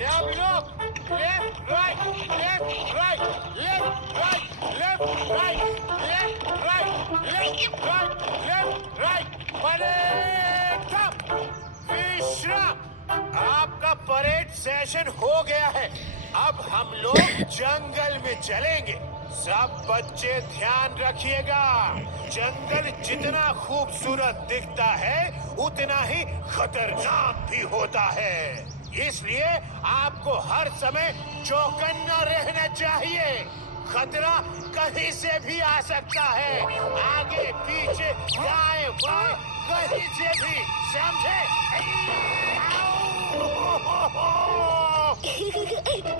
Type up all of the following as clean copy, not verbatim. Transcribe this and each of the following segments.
सब लोग left right left right left right left right left right left right left right parade कम विश्राम। आपका परेड सेशन हो गया है। अब हम लोग जंगल में चलेंगे। सब बच्चे ध्यान रखिएगा, जंगल जितना खूबसूरत दिखता है उतना ही खतरनाक भी होता है, इसलिए आपको हर समय चौकन्ना रहना चाहिए। खतरा कहीं से भी आ सकता है, आगे पीछे दाएं बाएं कहीं से भी, समझे?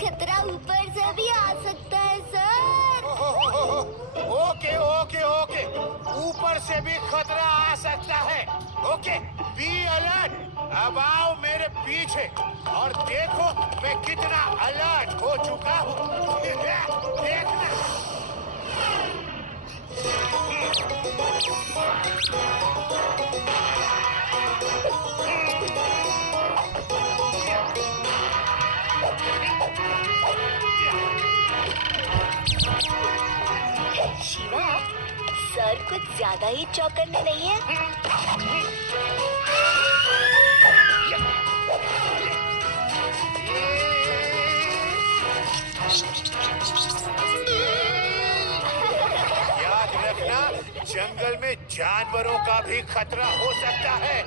खतरा ऊपर से भी आ सकता है सर। ओके ओके ओके, ऊपर से भी खतरा आ सकता है। Okay, be alert. अब आओ मेरे पीछे और देखो मैं कितना अलर्ट हो चुका हूँ। देखना। शिवा, सर कुछ ज्यादा ही चौकन्ने नहीं है? याद रखना, जंगल में जानवरों का भी खतरा हो सकता है,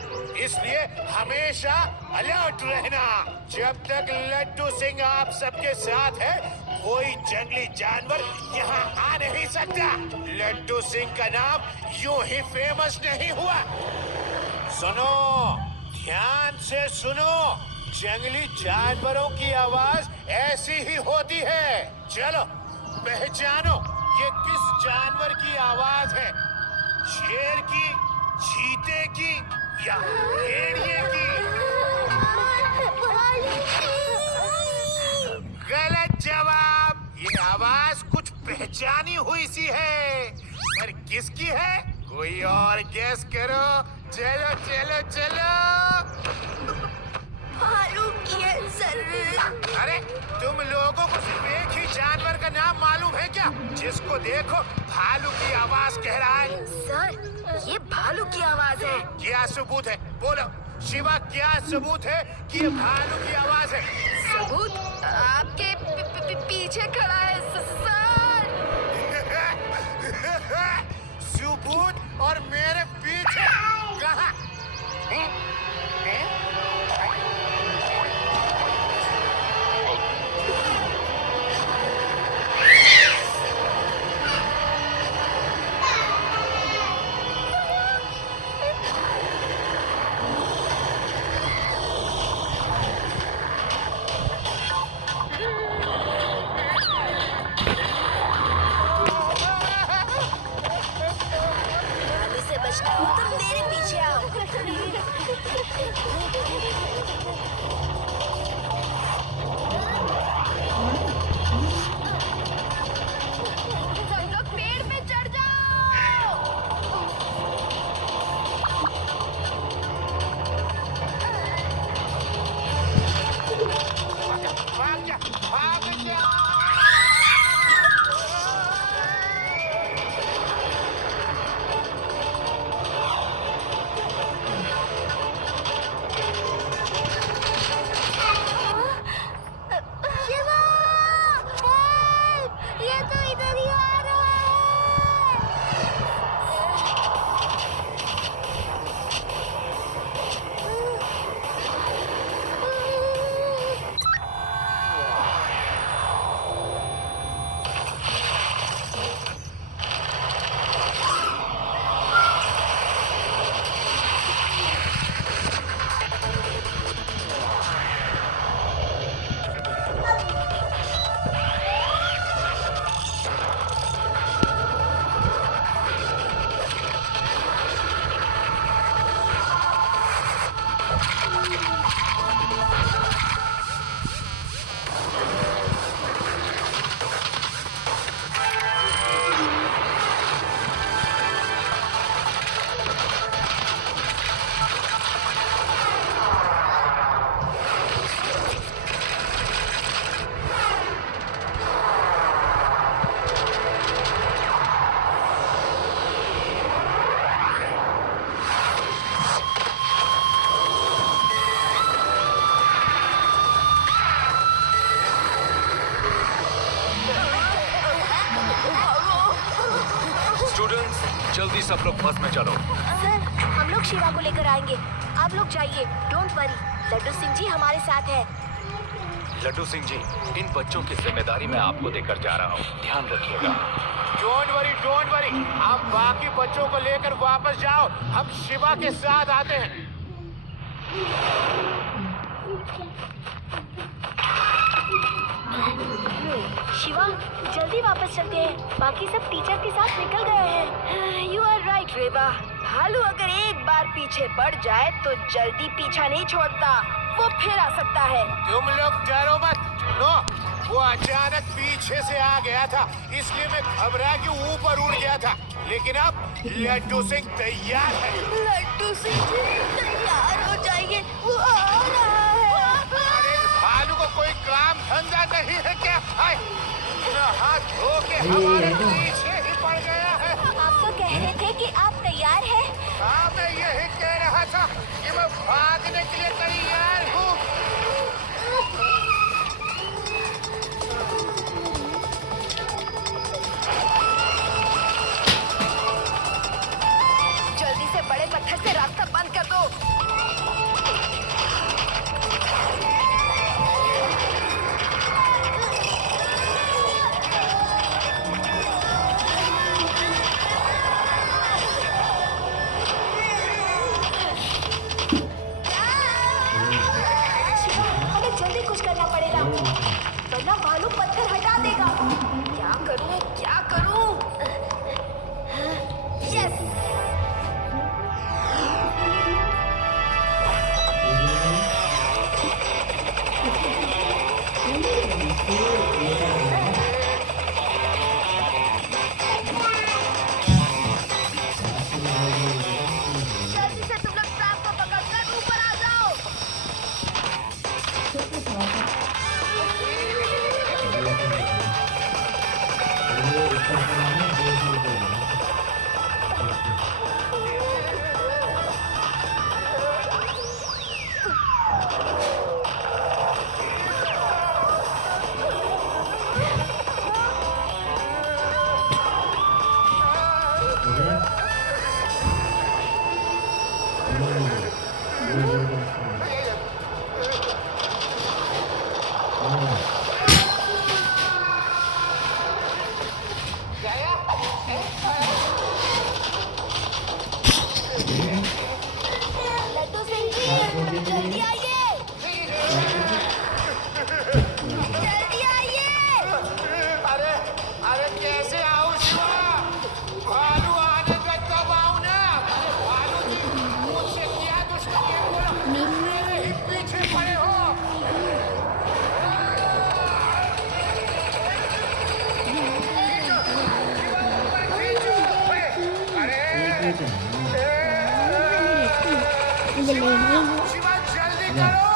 इसलिए हमेशा अलर्ट रहना। जब तक लड्डू सिंह आप सबके साथ है, कोई जंगली जानवर यहाँ आ नहीं सकता। लड्डू सिंह का नाम यूं ही फेमस नहीं हुआ। सुनो, ध्यान से सुनो, जंगली जानवरों की आवाज ऐसी ही होती है। चलो पहचानो, ये किस जानवर की आवाज है? शेर की, चीते की या भेड़िए की? गलत जवाब। ये आवाज कुछ पहचानी हुई सी है, पर किसकी है? कोई और गेस करो। चलो चलो चलो। भालू की है सर। अरे तुम लोगों को सिर्फ एक ही जानवर का नाम मालूम है क्या, जिसको देखो भालू की आवाज कह रहा है? सर, ये भालू की आवाज है। क्या सबूत है? बोलो शिवा, क्या सबूत है कि ये भालू की आवाज है? सबूत आपके पीछे खड़ा है सर। सबूत और मेरे पीछे कहाँ? भालू से बचना जल्दी सब लोग बस में चलो। सर, हम लोग शिवा को लेकर आएंगे। आप लोग जाइए, डोंट वरी। लड्डू सिंह जी हमारे साथ है। लड्डू सिंह जी, इन बच्चों की जिम्मेदारी मैं आपको देकर जा रहा हूँ, ध्यान रखिएगा। Don't worry. हम बाकी बच्चों को लेकर वापस जाओ, हम शिवा के साथ आते हैं। शिवा, जल्दी वापस चलते हैं। बाकी सब टीचर के साथ निकल गए हैं। यू आर राइट रेबा। भालू अगर एक बार पीछे पड़ जाए तो जल्दी पीछा नहीं छोड़ता, वो फिर आ सकता है। तुम लोग डरो मत। नो, वो अचानक पीछे से आ गया था, इसलिए मैं घबरा के ऊपर उड़ गया था। लेकिन अब लड्डू सिंह तैयार है। लड्डू सिंह तैयार हो जाइए, वो आ रहा है। अरे भालू को कोई काम धंधा नहीं है क्या? हाथ धो के हमारे पीछे ही पड़ गया है। आप तो कह रहे थे कि आप तैयार हैं। हाँ, मैं यही कह रहा था कि मैं भागने के लिए तैयार हूँ। जल्दी से बड़े पत्थर से रास्ता बंद कर दो। शिवा, हमें जल्दी कुछ करना पड़ेगा, वरना भालू पत्थर हटा देगा। क्या करूं? यस। जल्दी से तुम लोग सांप को पकड़कर ऊपर आ जाओ। लड्डू सिंह जी, जल्दी आइए। जल्दी आइए। अरे कैसे आऊं शिवा? भालू आने का तब आऊं ना। भालू जी, मुझसे क्या दुश्मनी है बोलो? मेरे ही पीछे पड़े हो। खींचो, शिवा ऊपर खींचो। शिवा जल्दी करो।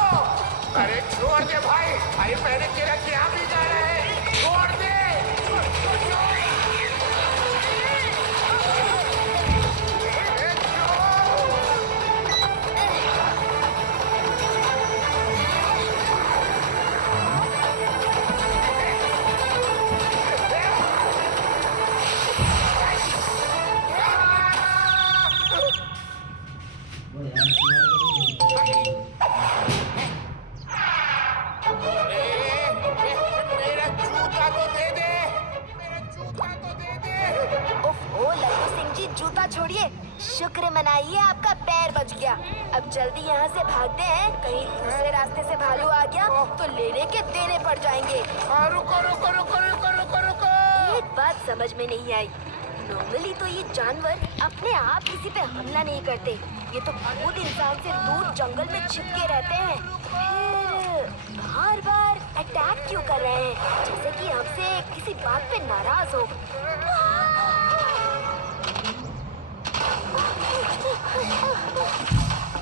अरे छोड़ दे भाई, अरे पहले तेरा क्या बिगाड़ है? छोड़ दे। मेरा जूता तो दे दे। मेरा जूता तो दे दे। ओह लड्डू सिंह जी, जूता छोड़िए। शुक्र मनाइए आपका पैर बच गया। अब जल्दी यहाँ से भागते हैं, कहीं दूसरे रास्ते से भालू आ गया तो लेने के देने पड़ जाएंगे। रुको। एक बात समझ में नहीं आई। नॉर्मली तो ये जानवर अपने आप किसी पे हमला नहीं करते, ये तो खुद इंसान से दूर जंगल में छिपके रहते हैं। फिर बार बार अटैक क्यों कर रहे हैं, जैसे कि हमसे किसी बात पे नाराज हो।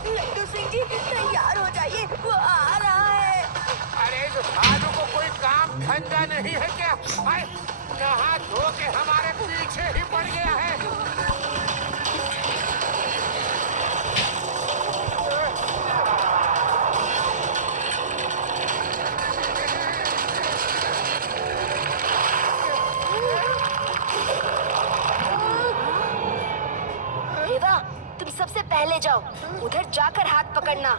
लड्डू सिंह जी तैयार हो जाइए, वो आ रहा है। अरे इस भालू को कोई काम धंधा नहीं है क्या? नहा धो के हमारे पीछे ही पड़ गया है। उधर जाकर हाथ पकड़ना।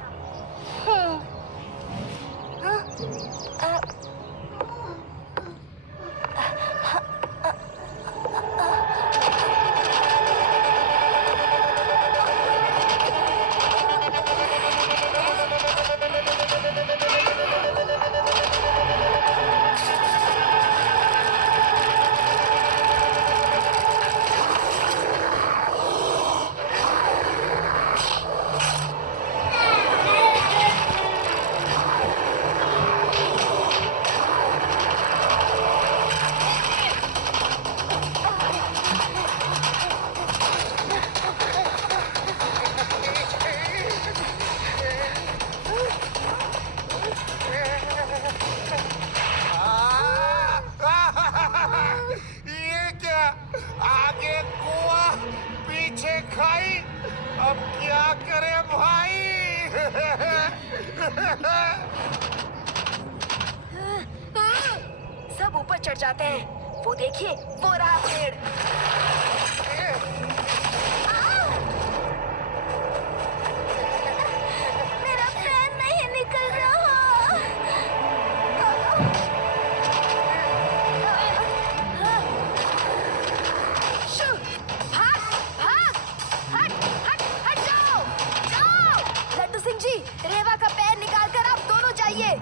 ये क्या? आगे कुआं, पीछे खाई, अब क्या करें भाई? सब ऊपर चढ़ जाते हैं। वो देखिए, वो रहा पेड़। मेरा पैर नहीं निकल रहा। शू! भाग! भाग! हट! हट! हट जाओ! जाओ! लड्डू सिंह जी, रेवा का पैर निकाल कर आप दोनों जाइए।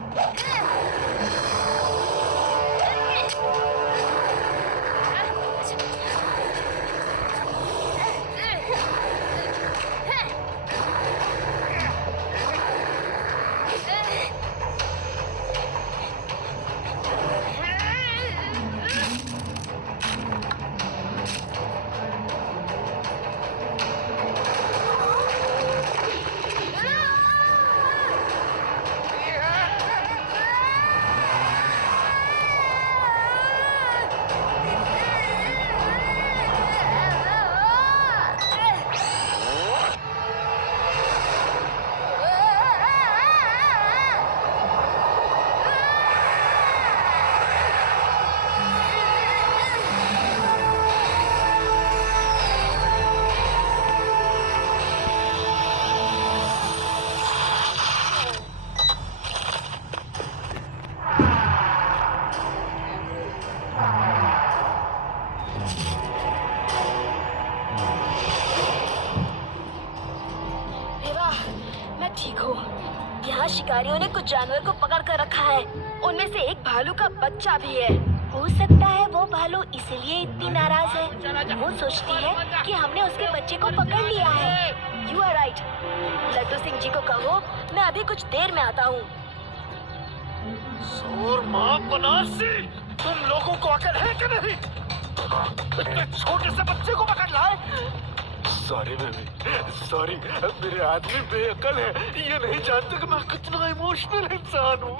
रेवा, मैं ठीक हूँ। यहाँ शिकारियों ने कुछ जानवर को पकड़ कर रखा है। उनमें से एक भालू का बच्चा भी है। हो सकता है वो भालू इसलिए इतनी नाराज है। वो सोचती है कि हमने उसके बच्चे को पकड़ लिया है। You are right. Laddu Singh ji को कहो, मैं अभी कुछ देर में आता हूँ। शोर माँ बनासी, तुम लोगों को अकल है कि नहीं? इतने छोटे से बच्चे को पकड़ लाए। Sorry baby, sorry. मेरे आदमी बेअकल है, ये नहीं जानते कि मैं कितना इमोशनल इंसान हूँ।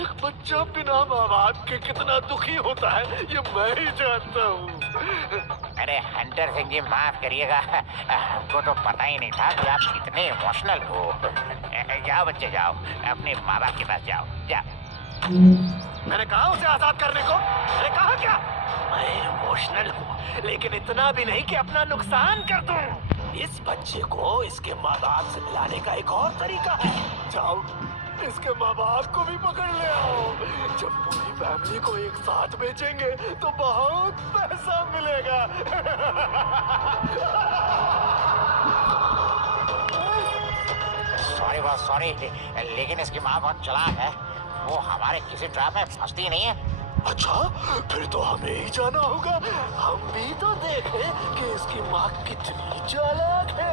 एक बच्चा बिना माँ बाप के कितना दुखी होता है, ये मैं ही जानता हूँ। अरे हंटर सिंह जी, माफ करिएगा, हमको तो पता ही नहीं था कि आप कितने इमोशनल हो। जाओ बच्चे जाओ, अपने माँ बाप के पास जाओ, जाओ। मैंने कहा उसे आजाद करने को। मैंने कहा क्या? मैं इमोशनल हूँ, लेकिन इतना भी नहीं कि अपना नुकसान कर दूं। इस बच्चे को इसके माँ बाप से मिलाने का एक और तरीका है। जाओ, इसके माँ बाप को भी पकड़ ले आओ। जब पूरी फैमिली को एक साथ बेचेंगे तो बहुत पैसा मिलेगा। सॉरी बॉस, सॉरी, लेकिन इसकी माँ बहुत चालाक है। वो हमारे किसी ट्रैप में फंसती नहीं है। अच्छा, फिर तो हमें ही जाना होगा। हम भी तो देखें कि इसकी माँ कितनी चालाक है।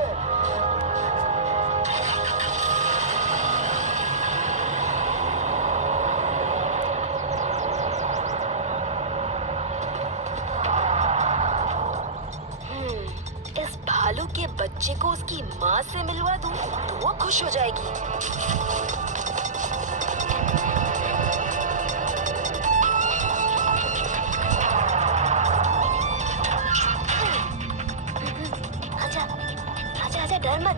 इस भालू के बच्चे को उसकी माँ से मिलवा दूं, तो वो खुश हो जाएगी। आजा, आजा, आजा, डर मत।